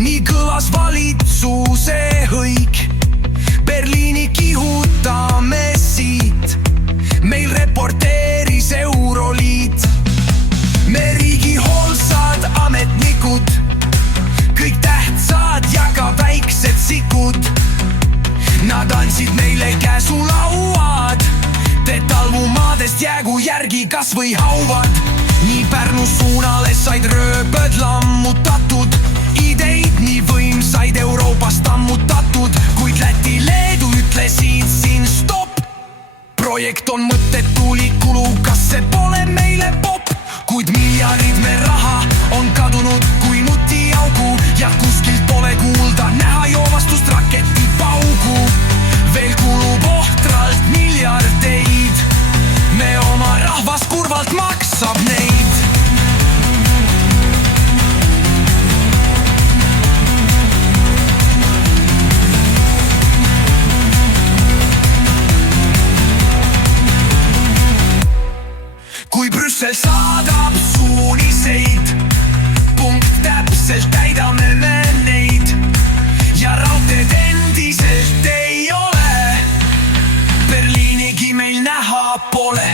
Nii kõlas valitsuse hõik. Berliini kihutame siit, meil reporteeris Euroliit. Me riigi hoolsad ametnikud, kõik tähtsad ja ka väiksed sikud. Nad andsid meile käsulauad, te talvumaadest jäägu järgi kas või hauvad. Nii Pärnu suunale said rööbed lammutatud, ideid nii võimsaid Euroopast ammutatud, kuid Läti-Leedu ütlesid siin stopp. Projekt on mõttetu kulukas, see pole meile popp, kuid miljardid me raha on kadunud kui nutiaugu ja kuskilt pole kuulda näha joovastust raketipaugu. Veel kulub ohtralt miljardeid, me oma rahvas kurvalt maksab neid. Kui Brüssel saadab suuniseid, punkt täpselt täidame me neid ja raudteed endiselt ei ole. Berliinigi meil näha pole.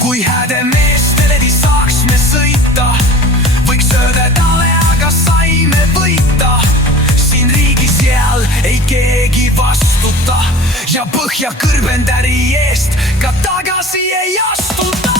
Kui hääde meesteledi saaks me sõita, võiks öelda talle, aga saime võita. Siin riigis jääl ei keegi vastuta ja põhja kõrbentäri eest ka tagasi ei astuta.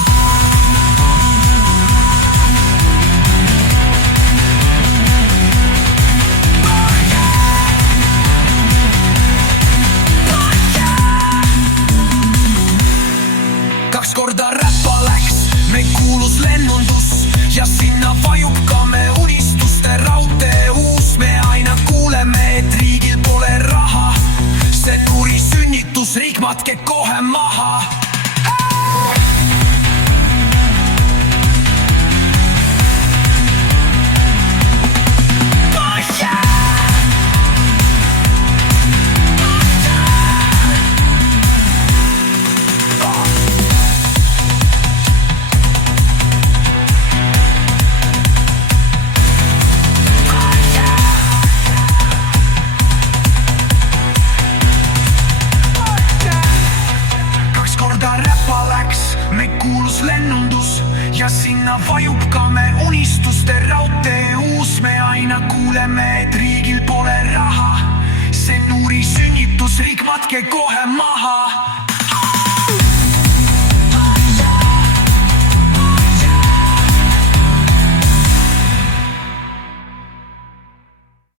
Kaks korda räppa läks, me kuulus lennundus ja sinna vajub ka me unistuste raudtee uus. Me aina kuuleme, et riigil pole raha, see Nuri sünnitus, riik matke kohe maha. Me kuulus lennundus ja sinna vajub ka me unistuste raudtee uus. Me aina kuuleme, et riigil pole raha, see Nuri sünnitus, riik matke kohe maha.